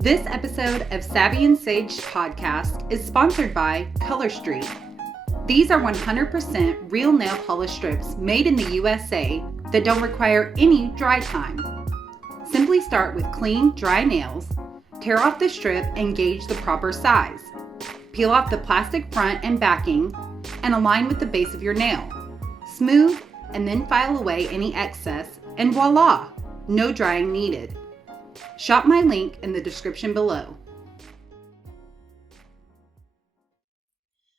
This episode of Savvy and Sage podcast is sponsored by Color Street. These are 100% real nail polish strips made in the USA that don't require any dry time. Simply start with clean, dry nails, tear off the strip and gauge the proper size. Peel off the plastic front and backing and align with the base of your nail. Smooth and then file away any excess and voila, no drying needed. Shop my link in the description below.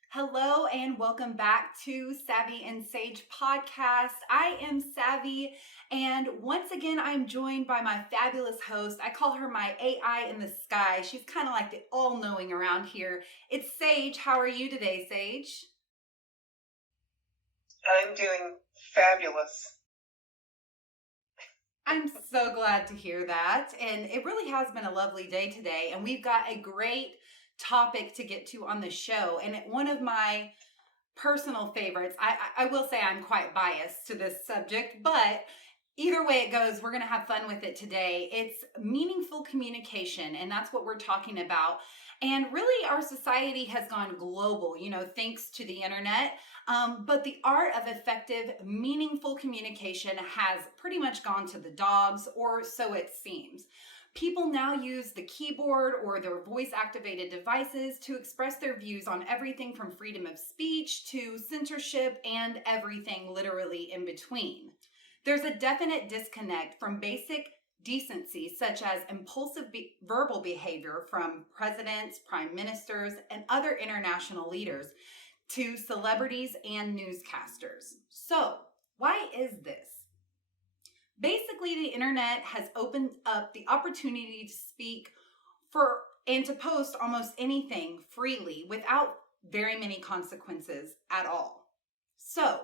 Hello and welcome back to Savvy and Sage podcast. I am Savvy, and once again I'm joined by my fabulous host. I call her my AI in the sky. She's kind of like the all-knowing around here. It's Sage. How are you today, Sage? I'm doing fabulous. I'm so glad to hear that. And it really has been a lovely day today. And we've got a great topic to get to on the show. And one of my personal favorites, I will say I'm quite biased to this subject, but either way it goes, we're going to have fun with it today. It's meaningful communication. And that's what we're talking about. And really, our society has gone global, thanks to the internet. But the art of effective, meaningful communication has pretty much gone to the dogs, or so it seems. People now use the keyboard or their voice-activated devices to express their views on everything from freedom of speech to censorship and everything literally in between. There's a definite disconnect from basic decency, such as impulsive verbal behavior from presidents, prime ministers, and other international leaders, to celebrities and newscasters. So, why is this? Basically, the internet has opened up the opportunity to speak and to post almost anything freely without very many consequences at all. So,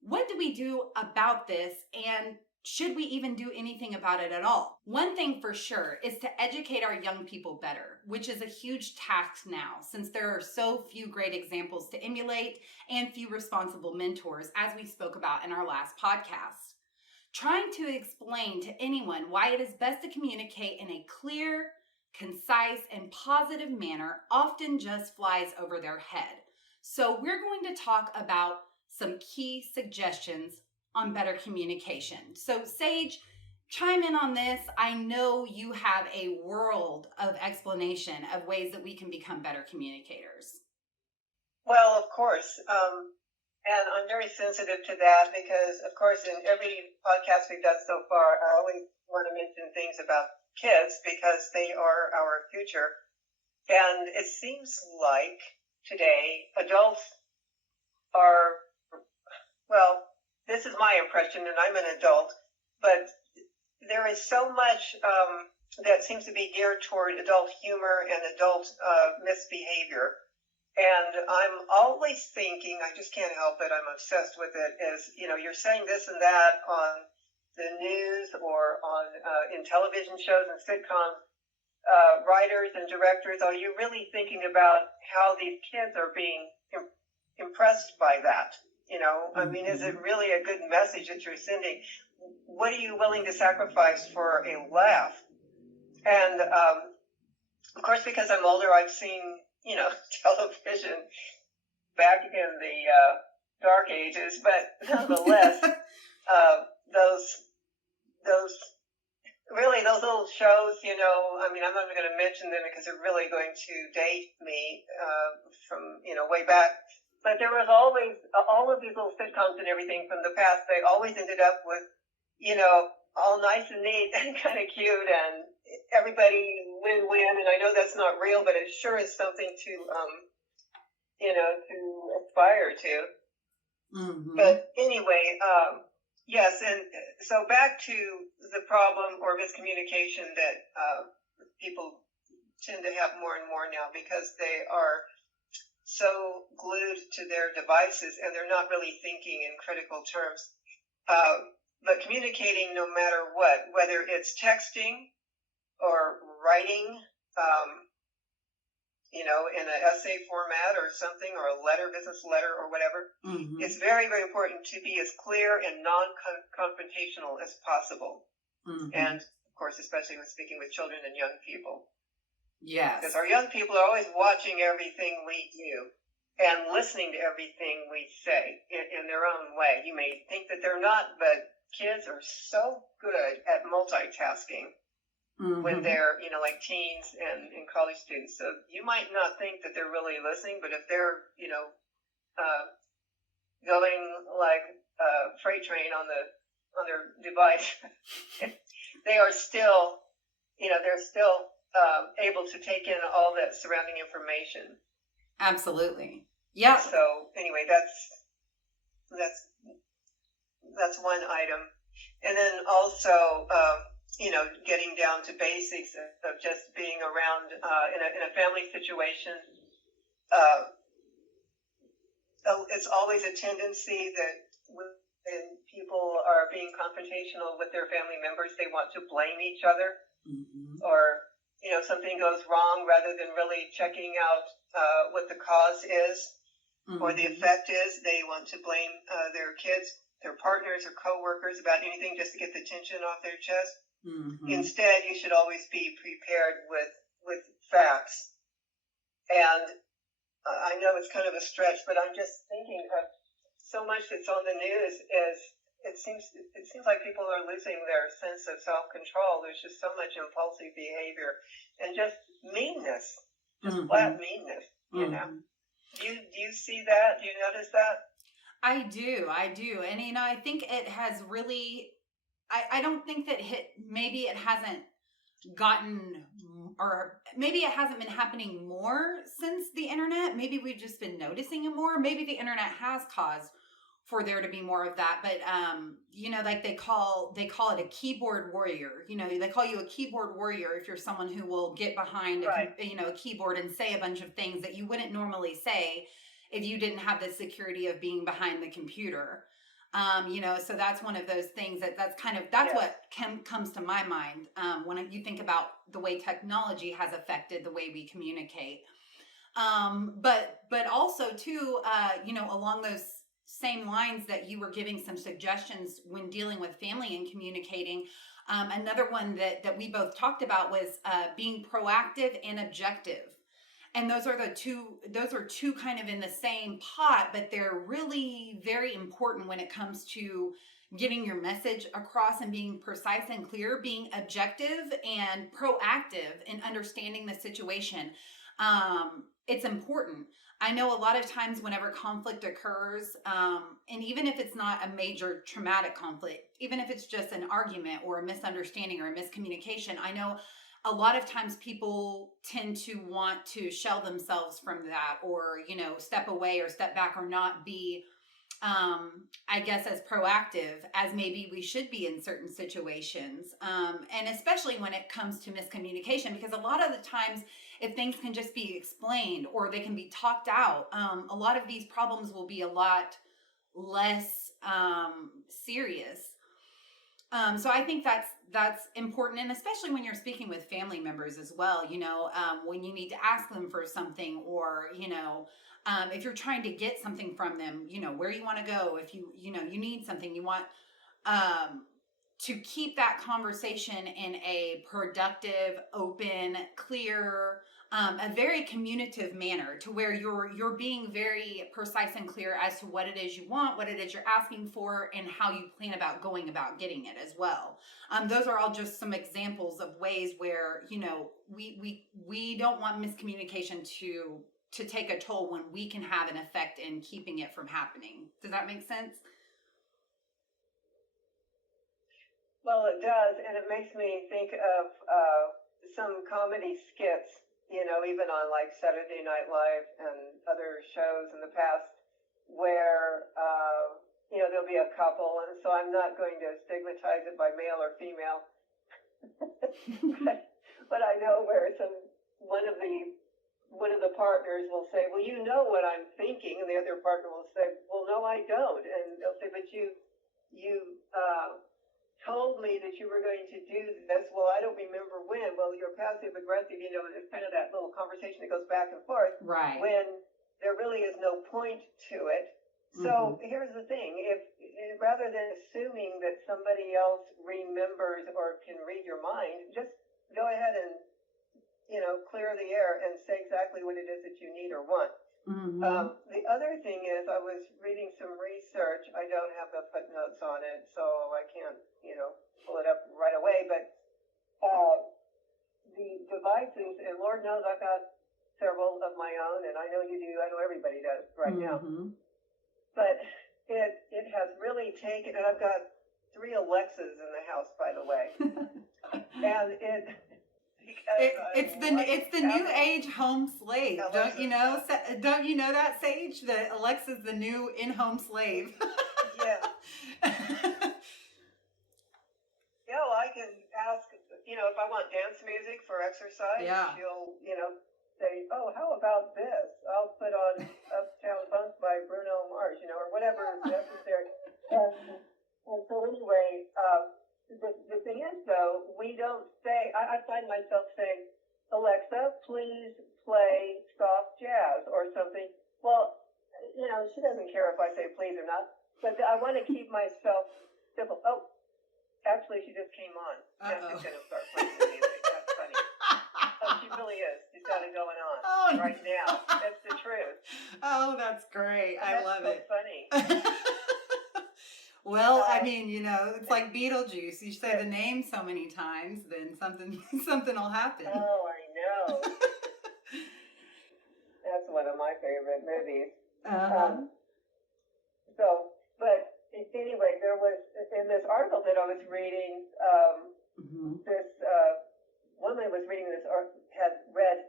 what do we do about this, and should we even do anything about it at all? One thing for sure is to educate our young people better, which is a huge task now since there are so few great examples to emulate and few responsible mentors, as we spoke about in our last podcast. Trying to explain to anyone why it is best to communicate in a clear, concise, and positive manner often just flies over their head. So we're going to talk about some key suggestions on better communication. So Sage, chime in on this. I know you have a world of explanation of ways that we can become better communicators. Well, of course. And I'm very sensitive to that because, of course, in every podcast we've done so far, I always want to mention things about kids because they are our future. And it seems like today adults are, well, this is my impression, and I'm an adult, but there is so much that seems to be geared toward adult humor and adult misbehavior. And I'm always thinking, I just can't help it, I'm obsessed with it, is, you're saying this and that on the news or on in television shows and sitcoms. Writers and directors, are you really thinking about how these kids are being impressed by that? Is it really a good message that you're sending? What are you willing to sacrifice for a laugh? And, of course, because I'm older, I've seen, television back in the dark ages, but nonetheless, those little shows, I'm not even going to mention them because they're really going to date me from, way back. But there was always, all of these little sitcoms and everything from the past, they always ended up with, all nice and neat and kind of cute and everybody win-win. And I know that's not real, but it sure is something to, to aspire to. Mm-hmm. But anyway, yes. And so back to the problem or miscommunication that people tend to have more and more now because they are so glued to their devices and they're not really thinking in critical terms. But communicating no matter what, whether it's texting or writing, in an essay format or something, or a letter, business letter or whatever, mm-hmm. It's very, very important to be as clear and non-confrontational as possible. Mm-hmm. And, of course, especially when speaking with children and young people. Yes. Because our young people are always watching everything we do and listening to everything we say in their own way. You may think that they're not, but kids are so good at multitasking when they're, like teens and college students. So you might not think that they're really listening, but if they're, going like a freight train on their device, they are still, they're still able to take in all that surrounding information. Absolutely. Yeah. So anyway, that's one item. And then also, getting down to basics of just being around in a family situation. It's always a tendency that when people are being confrontational with their family members, they want to blame each other, or something goes wrong rather than really checking out what the cause is or the effect is. They want to blame their kids, their partners, or coworkers about anything just to get the tension off their chest. Instead, you should always be prepared with facts. And I know it's kind of a stretch, but I'm just thinking of so much that's on the news is it seems like people are losing their sense of self-control. There's just so much impulsive behavior and just meanness, just flat meanness, Do you see that? Do you notice that? I do. And, I think it has really, I don't think that maybe it hasn't gotten, or maybe it hasn't been happening more since the internet. Maybe we've just been noticing it more. Maybe the internet has caused for there to be more of that. But, like they call it a keyboard warrior. They call you a keyboard warrior if you're someone who will get behind, a keyboard and say a bunch of things that you wouldn't normally say if you didn't have the security of being behind the computer. So that's one of those things that's what comes to my mind when you think about the way technology has affected the way we communicate. But also too, along those same lines that you were giving some suggestions when dealing with family and communicating. Another one that we both talked about was being proactive and objective. And those are two kind of in the same pot, but they're really very important when it comes to getting your message across and being precise and clear, being objective and proactive in understanding the situation. It's important. I know a lot of times whenever conflict occurs, and even if it's not a major traumatic conflict, even if it's just an argument or a misunderstanding or a miscommunication, I know a lot of times people tend to want to shell themselves from that, or, step away or step back, or not be, I guess, as proactive as maybe we should be in certain situations. And especially when it comes to miscommunication, because a lot of the times if things can just be explained or they can be talked out, a lot of these problems will be a lot less serious. So I think that's important, and especially when you're speaking with family members as well, when you need to ask them for something, or, if you're trying to get something from them, where you want to go, if you need something, you want to keep that conversation in a productive, open, clear, a very communicative manner, to where you're being very precise and clear as to what it is you want, what it is you're asking for, and how you plan about going about getting it as well. Those are all just some examples of ways where, we don't want miscommunication to take a toll when we can have an effect in keeping it from happening. Does that make sense? Well, it does, and it makes me think of some comedy skits, even on like Saturday Night Live and other shows in the past, where there'll be a couple, and so I'm not going to stigmatize it by male or female, but I know where one of the partners will say, "Well, you know what I'm thinking," and the other partner will say, "Well, no, I don't," and they'll say, "But you told me that you were going to do this." "Well, I don't remember when." "Well, you're passive aggressive." It's kind of that little conversation that goes back and forth, right, when there really is no point to it. So here's the thing: if rather than assuming that somebody else remembers or can read your mind, just go ahead and clear the air and say exactly what it is that you need or want. Mm-hmm. The other thing is, I was reading some research. I don't have the footnotes on it, so I can't, pull it up right away. But the devices, and Lord knows I've got several of my own, and I know you do. I know everybody does right now. But it has really taken, and I've got 3 Alexas in the house, by the way, and it's the new age home slave. Don't you know? Don't you know that, Sage? That Alexa's the new in-home slave. Yeah. Yeah, well, I can ask, if I want dance music for exercise, she'll, say, oh, how about this? I'll put on Uptown Funk by Bruno Mars, or whatever is necessary. And so anyway, the thing is, though, we don't say, I find myself saying, Alexa, please play soft jazz or something. Well, she doesn't care if I say please or not, but I want to keep myself simple. Oh, actually, she just came on. Now she's going to start playing the music. That's funny. Oh, she really is. She's got it going on right now. That's the truth. Oh, that's great. I love it. That's so funny. Well, I mean, it's like Beetlejuice. You say the name so many times, then something will happen. Oh, I know. That's one of my favorite movies. But anyway, there was, in this article that I was reading, this woman was reading this, had read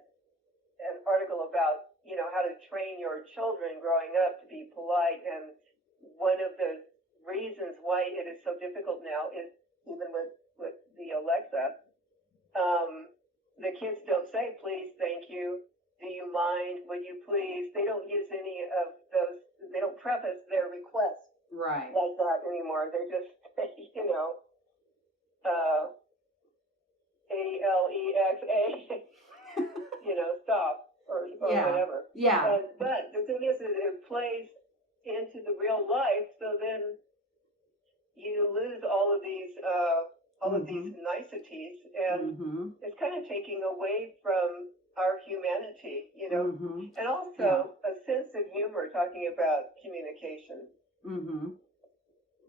an article about, how to train your children growing up to be polite. And one of the reasons why it is so difficult now is, even with the Alexa, the kids don't say please, thank you, do you mind, would you please. They don't use any of those, they don't preface their requests like that anymore. They just say, ALEXA, stop, or whatever. Yeah. But the thing is that it plays into the real life, so then you lose all of these niceties, and it's kind of taking away from our humanity, and also a sense of humor. Talking about communication,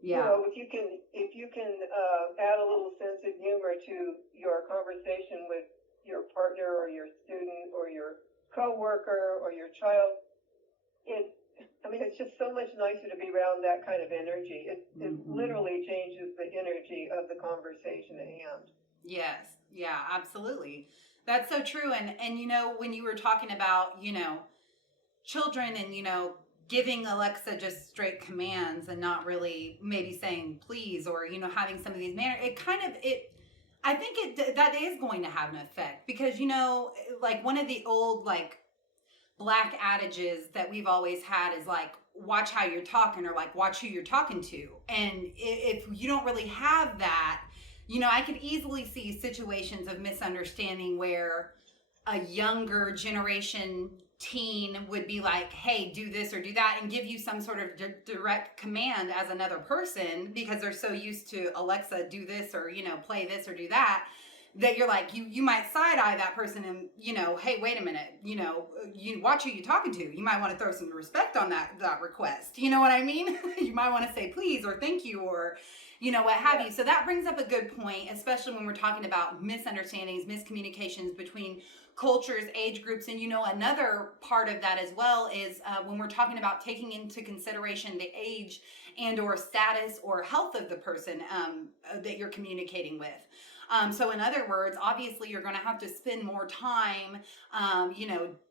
if you can add a little sense of humor to your conversation with your partner or your student or your coworker or your child, it's just so much nicer to be around that kind of energy. It literally changes the energy of the conversation at hand. Yes. Yeah, absolutely. That's so true. And when you were talking about, children and, giving Alexa just straight commands and not really maybe saying please or, having some of these manners, I think that is going to have an effect because, like one of the old, like, Black adages that we've always had is like, watch how you're talking, or like, watch who you're talking to. And if you don't really have that, I could easily see situations of misunderstanding where a younger generation teen would be like, hey, do this or do that, and give you some sort of direct command as another person because they're so used to Alexa, do this or, play this or do that you're like, you might side-eye that person and, hey, wait a minute, you watch who you're talking to. You might want to throw some respect on that request. You know what I mean? You might want to say please or thank you or, what have you. So that brings up a good point, especially when we're talking about misunderstandings, miscommunications between cultures, age groups. And, another part of that as well is when we're talking about taking into consideration the age and or status or health of the person that you're communicating with. So in other words, obviously you're going to have to spend more time,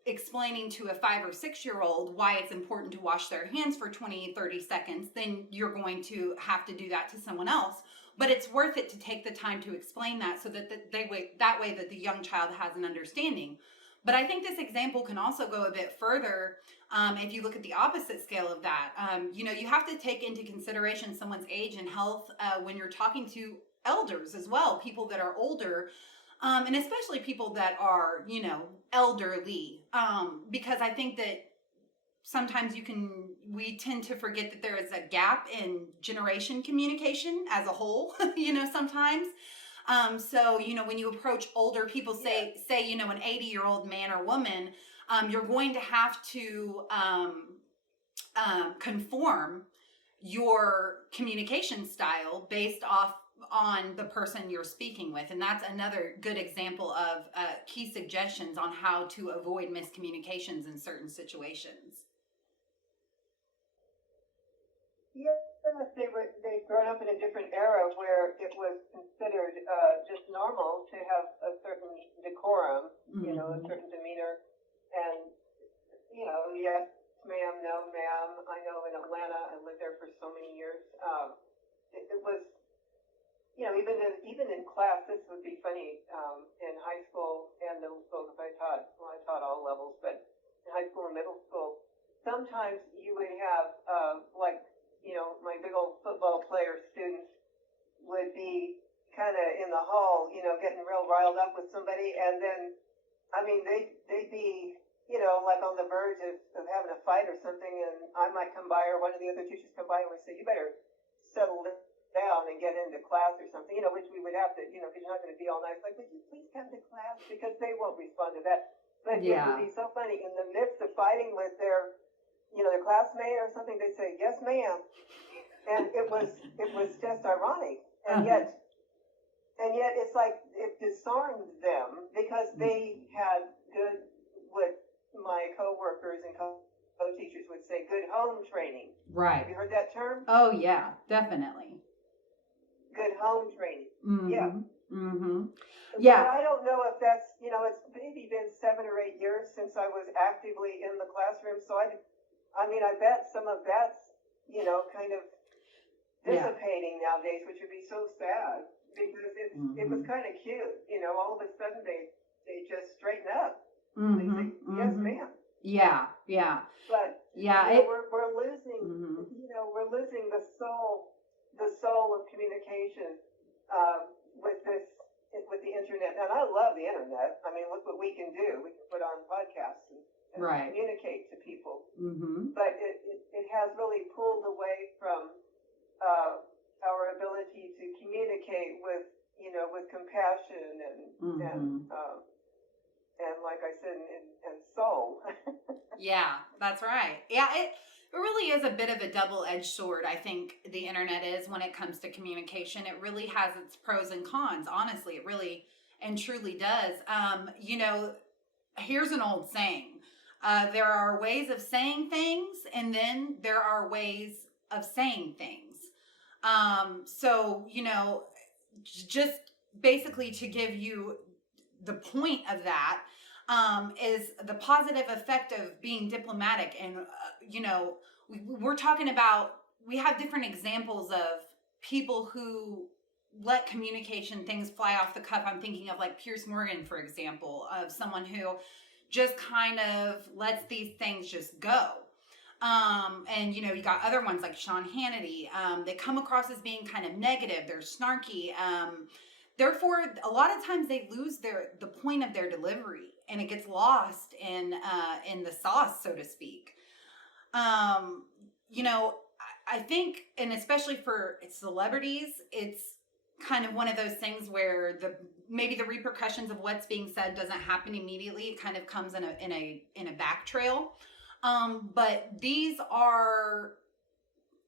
explaining to a 5 or 6 year old why it's important to wash their hands for 20, 30 seconds than you're going to have to do that to someone else. But it's worth it to take the time to explain that so that that way that the young child has an understanding. But I think this example can also go a bit further. If you look at the opposite scale of that, you have to take into consideration someone's age and health when you're talking to elders as well, people that are older, and especially people that are, elderly, because I think that sometimes we tend to forget that there is a gap in generation communication as a whole, sometimes. So, when you approach older people, say, an 80-year-old man or woman, you're going to have to conform your communication style based off on the person you're speaking with. And that's another good example of key suggestions on how to avoid miscommunications in certain situations. Yes, they've grown up in a different era where it was considered just normal to have a certain decorum, a certain demeanor, and yes, ma'am, no, ma'am. I know in Atlanta, I lived there for so many years. It was, even in class, this would be funny. In high school and middle school, because I taught all levels, but in high school and middle school, sometimes you would have my big old football player students would be kind of in the hall, getting real riled up with somebody, and then, they'd be, like on the verge of having a fight or something, and I might come by, or one of the other teachers come by, and would say, "You better settle down and get into class," or something, which we would have to, because you're not going to be all nice, like, "Would you please come to class?" Because they won't respond to that. But it would be so funny, in the midst of fighting with their classmate or something, they'd say, "Yes, ma'am." And it was just ironic. And yet it's like it disarmed them, because they had good, what my coworkers and co-teachers would say, good home training. Right. Have you heard that term? Oh, yeah, definitely. Good home training. Mm-hmm. Yeah. Mm-hmm. Yeah. But I don't know if that's, it's maybe been 7 or 8 years since I was actively in the classroom. So I bet some of that's, kind of dissipating nowadays, which would be so sad, because it was kind of cute. All of a sudden they just straighten up. They say, "Yes, ma'am." Yeah. But we're losing, we're losing the soul of communication with with the internet. And I love the internet. Look what we can do. We can put on podcasts and communicate to people. But it has really pulled away from our ability to communicate with compassion and like I said, and soul. Yeah, that's right. Yeah, it really is a bit of a double-edged sword, I think the internet is, when it comes to communication. It really has its pros and cons, honestly. It really and truly does. Here's an old saying. There are ways of saying things, and then there are ways of saying things. So, just basically to give you the point of that, is the positive effect of being diplomatic. And, we're talking about, we have different examples of people who let communication things fly off the cuff. I'm thinking of like Piers Morgan, for example, of someone who just kind of lets these things just go. And you got other ones like Hannity. They come across as being kind of negative. They're snarky. Therefore, a lot of times they lose the point of their delivery, and it gets lost in the sauce, so to speak. I think, and especially for celebrities, it's kind of one of those things where maybe the repercussions of what's being said doesn't happen immediately. It kind of comes in a back trail. But these are,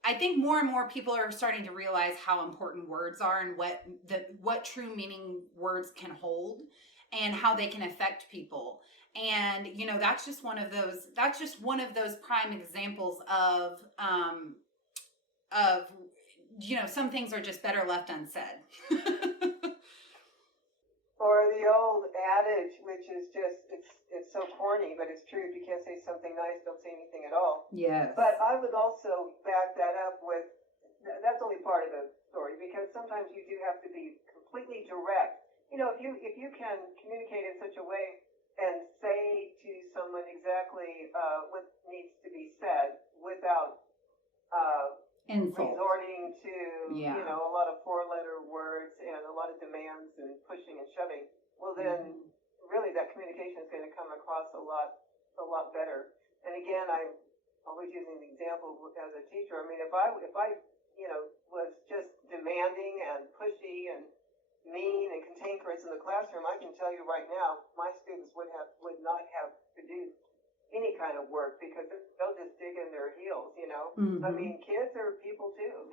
I think more and more people are starting to realize how important words are, and what true meaning words can hold, and how they can affect people. And, that's just one of those prime examples of some things are just better left unsaid. Or the old adage, which is just, it's so corny, but it's true. If you can't say something nice, don't say anything at all. Yes. But I would also back that up with, that's only part of the story, because sometimes you do have to be completely direct. If you can communicate in such a way and say to someone exactly what needs to be said without resorting to a lot of 4-letter words and a lot of demands and pushing and shoving, well then really that communication is going to come across a lot better. And again, I'm always using the example as a teacher. If I was just demanding and pushy and mean and cantankerous in the classroom, I can tell you right now, my students would not have produced any kind of work because they'll just dig in their heels, you know. Mm-hmm. I mean, kids are people too.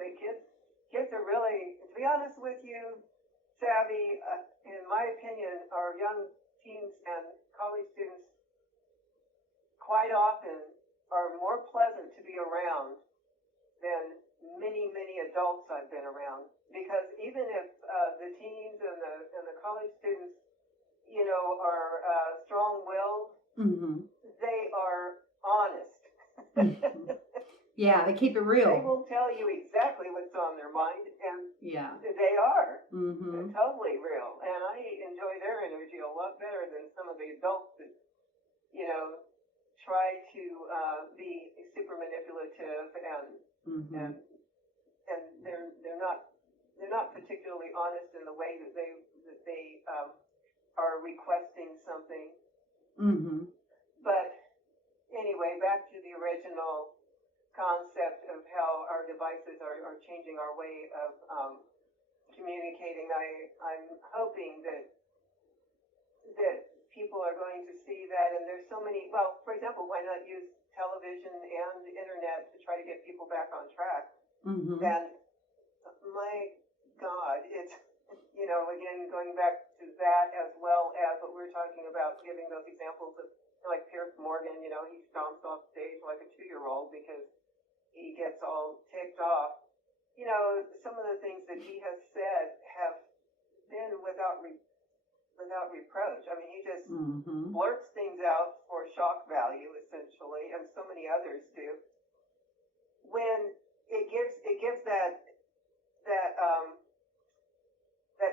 Kids are really, to be honest with you, Savvy, in my opinion, our young teens and college students quite often are more pleasant to be around than many, many adults I've been around. Because even if the teens and the college students, you know, are strong-willed, mm-hmm. they are honest. Yeah, they keep it real. They will tell you exactly what's on their mind, and yeah, they are. Mm-hmm. They're totally real. And I enjoy their energy a lot better than some of the adults that, you know, try to be super manipulative and mm-hmm. and they're not particularly honest in the way that they are requesting something. Mm-hmm. But anyway, back to the original concept of how our devices are changing our way of communicating. I'm hoping that people are going to see that, and there's so many. Well, for example, why not use television and the internet to try to get people back on track? Mm-hmm. And my God, it's, you know, again, going back to that as well as what we're talking about, giving those examples of, like Piers Morgan, you know, he stomps off stage like a 2-year-old because he gets all ticked off. You know, some of the things that he has said have been without reproach. I mean, he just mm-hmm. blurts things out for shock value, essentially, and so many others do. When it gives that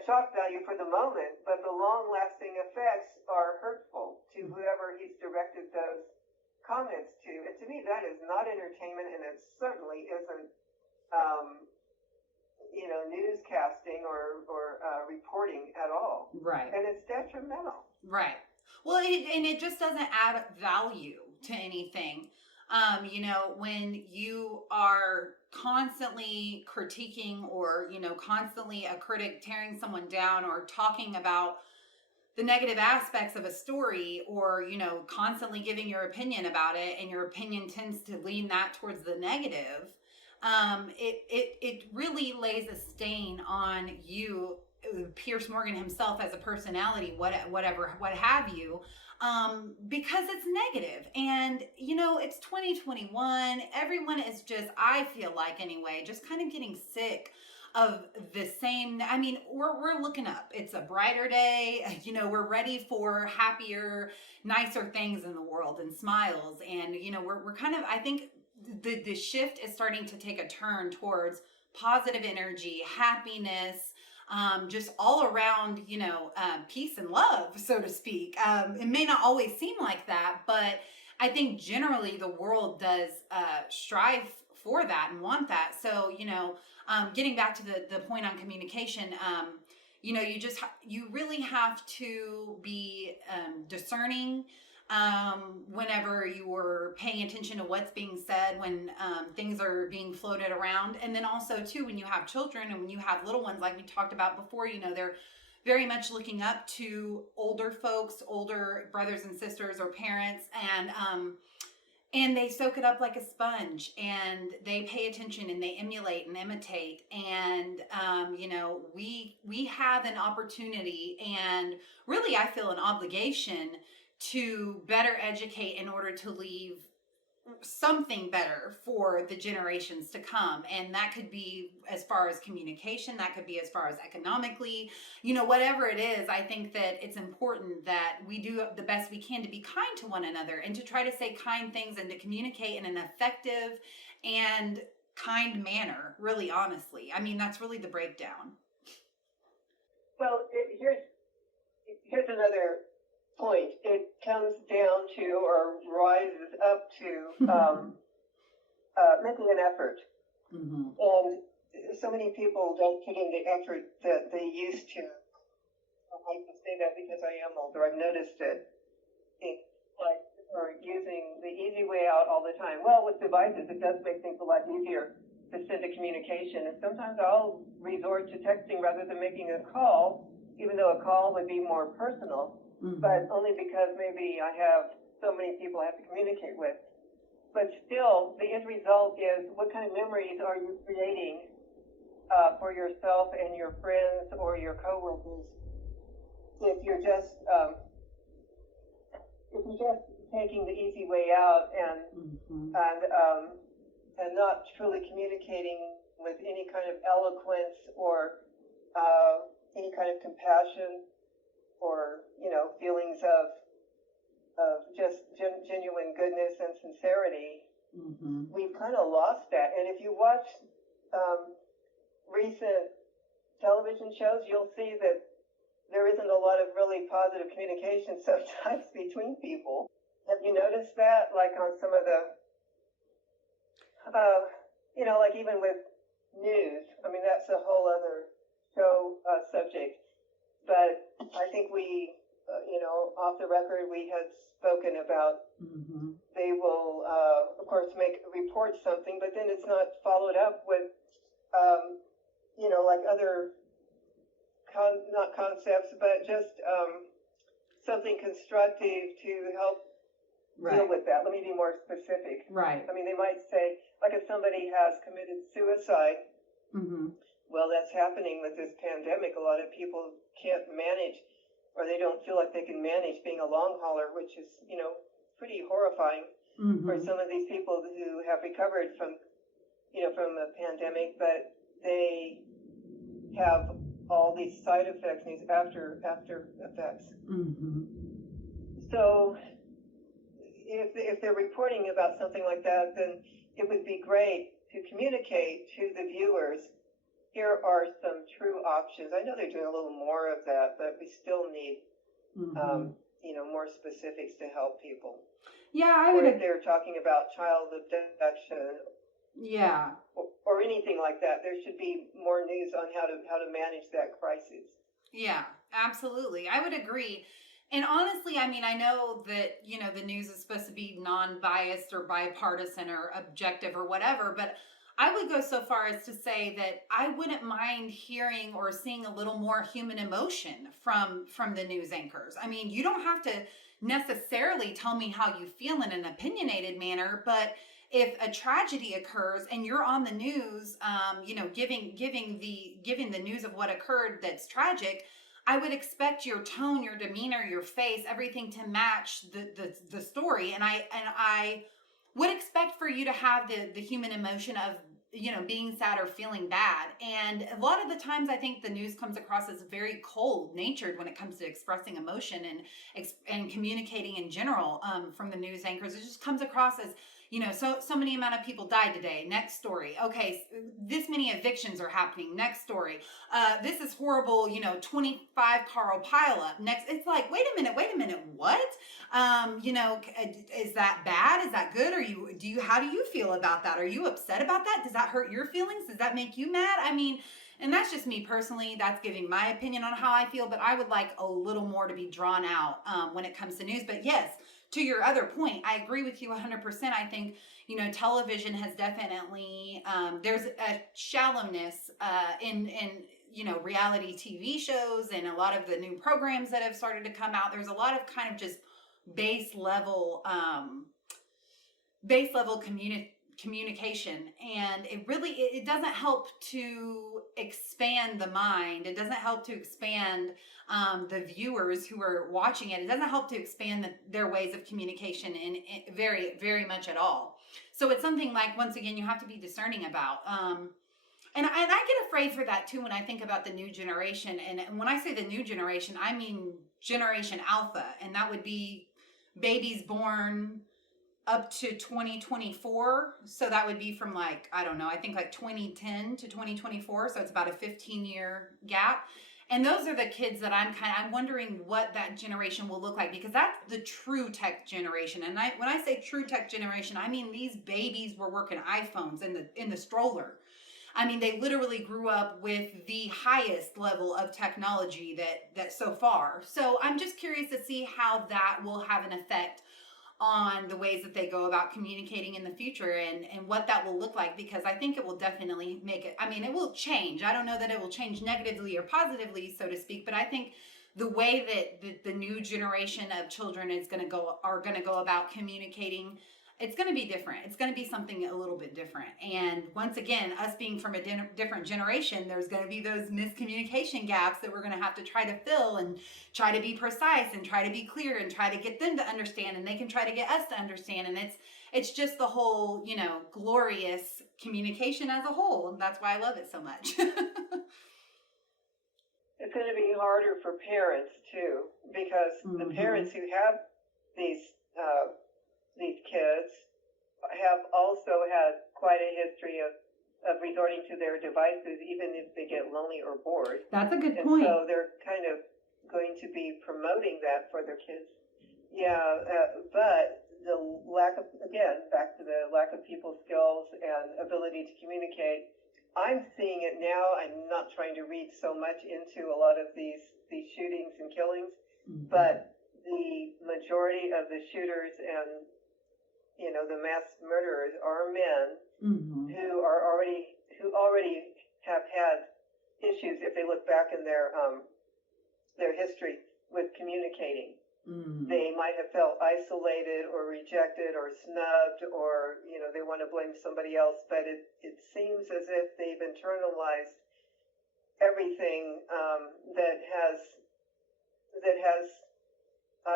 shock value for the moment, but the long-lasting effects are hurtful to whoever he's directed those comments to. And to me, that is not entertainment, and it certainly isn't, you know, newscasting or reporting at all. Right. And it's detrimental. Right. Well, it just doesn't add value to anything. You know, when you are constantly critiquing or, you know, constantly a critic tearing someone down or talking about the negative aspects of a story or, you know, constantly giving your opinion about it and your opinion tends to lean that towards the negative, it really lays a stain on you, Piers Morgan himself as a personality, what have you, because it's negative. And, you know, it's 2021. Everyone is just, I feel like anyway, just kind of getting sick of the same. I mean, we're looking up. It's a brighter day. You know, we're ready for happier, nicer things in the world and smiles. And, you know, we're kind of, I think the shift is starting to take a turn towards positive energy, happiness, just all around, you know, peace and love, so to speak. It may not always seem like that, but I think generally the world does strive for that and want that. So, you know, getting back to the point on communication, you know, you really have to be discerning whenever you're paying attention to what's being said, when things are being floated around. And then also too, when you have children and when you have little ones, like we talked about before, you know, they're very much looking up to older folks, older brothers and sisters or parents, and they soak it up like a sponge, and they pay attention and they emulate and imitate. And, you know, we have an opportunity and really, I feel an obligation to better educate in order to leave something better for the generations to come. And that could be as far as communication, that could be as far as economically, you know, whatever it is. I think that it's important that we do the best we can to be kind to one another and to try to say kind things and to communicate in an effective and kind manner, really, honestly. I mean, that's really the breakdown. Well, here's another point. It comes down to, or rises up to, making an effort. Mm-hmm. And so many people don't put in the effort that they used to. I can say that because I am older. I've noticed it. It's like we're using the easy way out all the time. Well, with devices, it does make things a lot easier. to send a communication. And sometimes I'll resort to texting rather than making a call, even though a call would be more personal, but only because maybe I have so many people I have to communicate with. But still, the end result is what kind of memories are you creating for yourself and your friends or your coworkers if you're just taking the easy way out and not truly communicating with any kind of eloquence or any kind of compassion or feelings of just genuine goodness and sincerity. We've kind of lost that. And if you watch recent television shows, you'll see that there isn't a lot of really positive communication sometimes between people. Have you noticed that? Like on some of the, like even with news. I mean, that's a whole other show subject. But I think we, off the record, we had spoken about they will, of course, report something, but then it's not followed up with, like other, not concepts, but just something constructive to help deal with that. Let me be more specific. Right. I mean, they might say, like if somebody has committed suicide, well, that's happening with this pandemic. A lot of people can't manage, or they don't feel like they can manage being a long hauler, which is, pretty horrifying for some of these people who have recovered from the pandemic, but they have all these side effects, these after effects. So if they're reporting about something like that, then it would be great to communicate to the viewers, here are some true options. I know they're doing a little more of that, but we still need, more specifics to help people. Yeah, I would. Or if they're talking about child abduction. Yeah. Or anything like that, there should be more news on how to manage that crisis. Yeah, absolutely. I would agree. And honestly, I mean, I know that, the news is supposed to be non-biased or bipartisan or objective or whatever, but I would go so far as to say that I wouldn't mind hearing or seeing a little more human emotion from the news anchors. I mean, you don't have to necessarily tell me how you feel in an opinionated manner, but if a tragedy occurs and you're on the news, giving the news of what occurred that's tragic, I would expect your tone, your demeanor, your face, everything to match the story. And I would expect for you to have the human emotion of, being sad or feeling bad. And a lot of the times I think the news comes across as very cold natured when it comes to expressing emotion and communicating in general, from the news anchors. It just comes across as, so many amount of people died today. Next story. Okay, this many evictions are happening. Next story. This is horrible. 25 car pileup. Next, it's like, wait a minute. What? Is that bad? Is that good? How do you feel about that? Are you upset about that? Does that hurt your feelings? Does that make you mad? I mean, and that's just me personally. That's giving my opinion on how I feel, but I would like a little more to be drawn out when it comes to news. But yes, to your other point, I agree with you 100%. I think, television has definitely, there's a shallowness in reality TV shows and a lot of the new programs that have started to come out. There's a lot of kind of just base level communication, and it doesn't help to expand the mind. It doesn't help to expand the viewers who are watching it. It doesn't help to expand their ways of communication in very, very much at all. So it's something like, once again, you have to be discerning about. And I get afraid for that too when I think about the new generation. And when I say the new generation, I mean Generation Alpha, and that would be babies born up to 2024. So that would be from I think 2010 to 2024. So it's about a 15-year gap. And those are the kids that I'm wondering what that generation will look like, because that's the true tech generation. And when I say true tech generation, I mean these babies were working iPhones in the stroller. I mean, they literally grew up with the highest level of technology that so far. So I'm just curious to see how that will have an effect on the ways that they go about communicating in the future and what that will look like, because I think it will definitely make it, I mean, it will change. I don't know that it will change negatively or positively, so to speak, but I think the way that the new generation of children are going to go about communicating, it's going to be different. It's going to be something a little bit different. And once again, us being from a different generation, there's going to be those miscommunication gaps that we're going to have to try to fill and try to be precise and try to be clear and try to get them to understand, and they can try to get us to understand. And it's just the whole, glorious communication as a whole. And that's why I love it so much. It's going to be harder for parents too, because the parents who have these kids have also had quite a history of resorting to their devices, even if they get lonely or bored. That's a good point. So they're kind of going to be promoting that for their kids. Yeah, but the lack of, again, back to the lack of people skills and ability to communicate, I'm seeing it now. I'm not trying to read so much into a lot of these shootings and killings, but the majority of the shooters and the mass murderers are men who already have had issues if they look back in their history with communicating. They might have felt isolated or rejected or snubbed, or they want to blame somebody else, but it seems as if they've internalized everything that has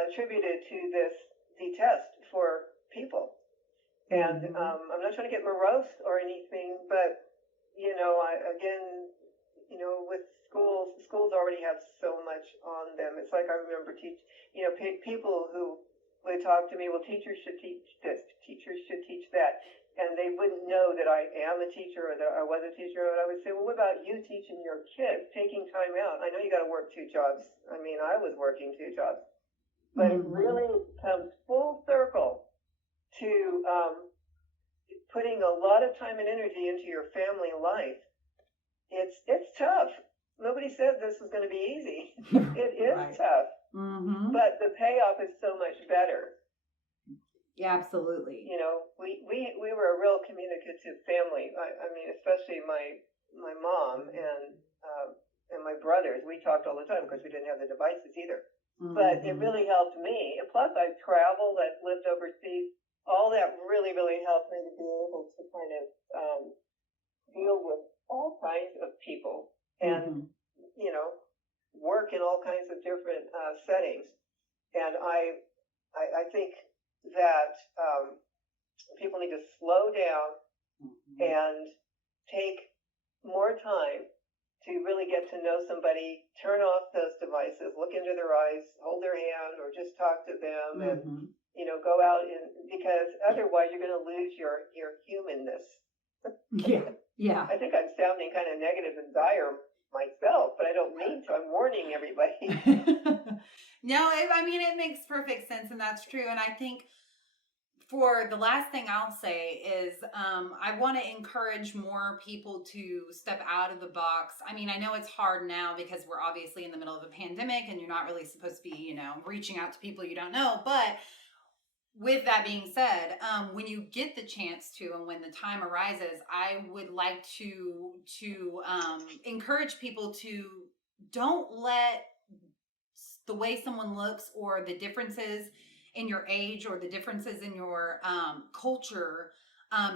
attributed to this detest for people. And I'm not trying to get morose or anything, but with schools already have so much on them. It's like I remember people who would talk to me, well, teachers should teach this, teachers should teach that, and they wouldn't know that I am a teacher or that I was a teacher. And I would say, well, what about you teaching your kids, taking time out? I know you got to work 2 jobs. I mean, I was working 2 jobs, but it really comes full circle to putting a lot of time and energy into your family life. It's tough. Nobody said this was going to be easy. It is tough, but the payoff is so much better. Yeah, absolutely. We were a real communicative family. I mean, especially my mom and my brothers. We talked all the time because we didn't have the devices either. But it really helped me. And plus, I've traveled. I've lived overseas. All that really, really helped me to be able to kind of deal with all kinds of people and work in all kinds of different settings. And I think that people need to slow down and take more time to really get to know somebody, turn off those devices, look into their eyes, hold their hand, or just talk to them, and go out because otherwise you're going to lose your humanness. Yeah. I think I'm sounding kind of negative and dire myself, but I don't mean to. I'm warning everybody. No, it makes perfect sense, and that's true. And I think for the last thing I'll say is I want to encourage more people to step out of the box. I mean, I know it's hard now because we're obviously in the middle of a pandemic and you're not really supposed to be, reaching out to people you don't know. But with that being said, when you get the chance to, and when the time arises, I would like to encourage people to don't let the way someone looks or the differences in your age or the differences in your culture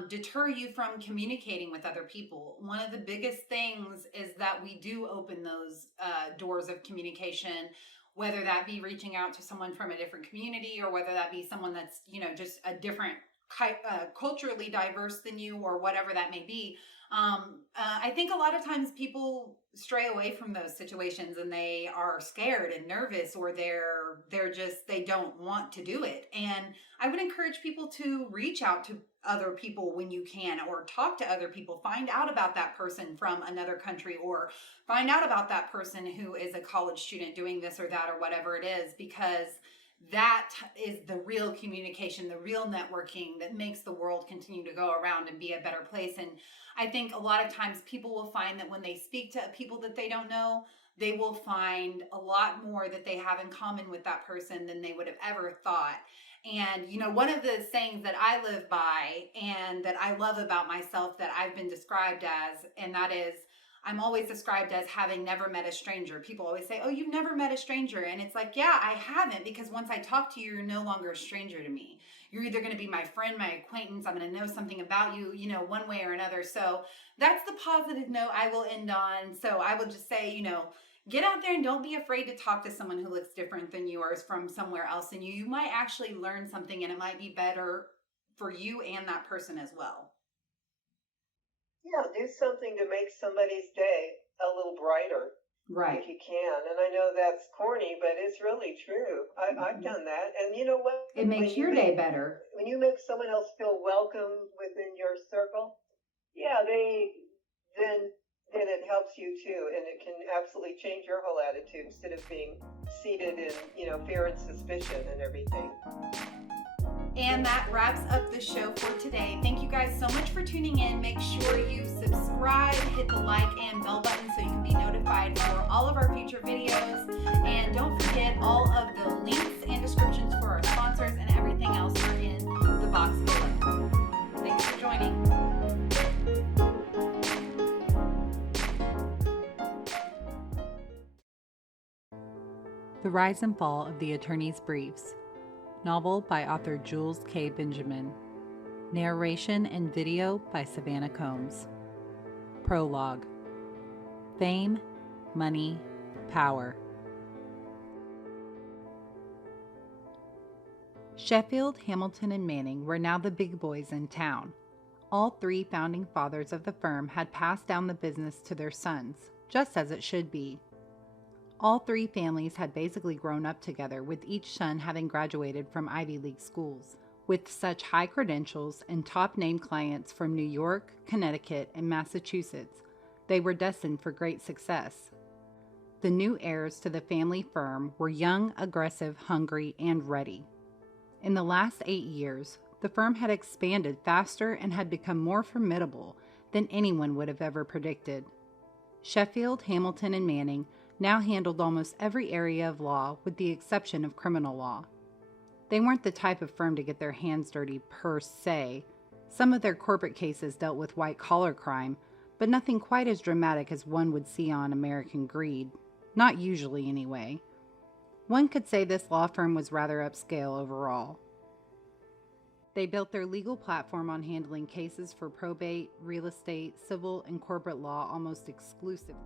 deter you from communicating with other people. One of the biggest things is that we do open those doors of communication, whether that be reaching out to someone from a different community or whether that be someone that's, just a different culturally diverse than you or whatever that may be. I think a lot of times people stray away from those situations and they are scared and nervous, or they don't want to do it. And I would encourage people to reach out to other people when you can, or talk to other people, find out about that person from another country, or find out about that person who is a college student doing this or that or whatever it is, because that is the real communication, the real networking that makes the world continue to go around and be a better place. And I think a lot of times people will find that when they speak to people that they don't know, they will find a lot more that they have in common with that person than they would have ever thought. And, you know, one of the sayings that I live by and that I love about myself that I've been described as, and that is, I'm always described as having never met a stranger. People always say, "Oh, you've never met a stranger." And it's like, yeah, I haven't, because once I talk to you, you're no longer a stranger to me. You're either going to be my friend, my acquaintance. I'm going to know something about you, you know, one way or another. So that's the positive note I will end on. So I will just say, you know, get out there and don't be afraid to talk to someone who looks different than you or is from somewhere else than you. You might actually learn something, and it might be better for you and that person as well. Yeah, do something to make somebody's day a little brighter Right. if you can. And I know that's corny, but it's really true. I've done that. And you know what? It makes your day better. When you make someone else feel welcome within your circle, yeah, then it helps you too, and it can absolutely change your whole attitude instead of being seated in, you know, fear and suspicion and everything. And that wraps up the show for today. Thank you guys so much for tuning in. Make sure you subscribe, hit the like and bell button so you can be notified for all of our future videos. And don't forget, all of the links and descriptions for our sponsors and everything else are in the box below. Thanks for joining. The Rise and Fall of the Attorney's Briefs. Novel by author Jules K. Benjamin. Narration and video by Savannah Combs. Prologue. Fame, money, power. Sheffield, Hamilton, and Manning were now the big boys in town. All three founding fathers of the firm had passed down the business to their sons, just as it should be. All three families had basically grown up together, with each son having graduated from Ivy League schools. With such high credentials and top-name clients from New York, Connecticut, and Massachusetts, they were destined for great success. The new heirs to the family firm were young, aggressive, hungry, and ready. In the last 8 years, the firm had expanded faster and had become more formidable than anyone would have ever predicted. Sheffield, Hamilton, and Manning now handled almost every area of law with the exception of criminal law. They weren't the type of firm to get their hands dirty per se. Some of their corporate cases dealt with white-collar crime, but nothing quite as dramatic as one would see on American Greed. Not usually, anyway. One could say this law firm was rather upscale overall. They built their legal platform on handling cases for probate, real estate, civil, and corporate law almost exclusively.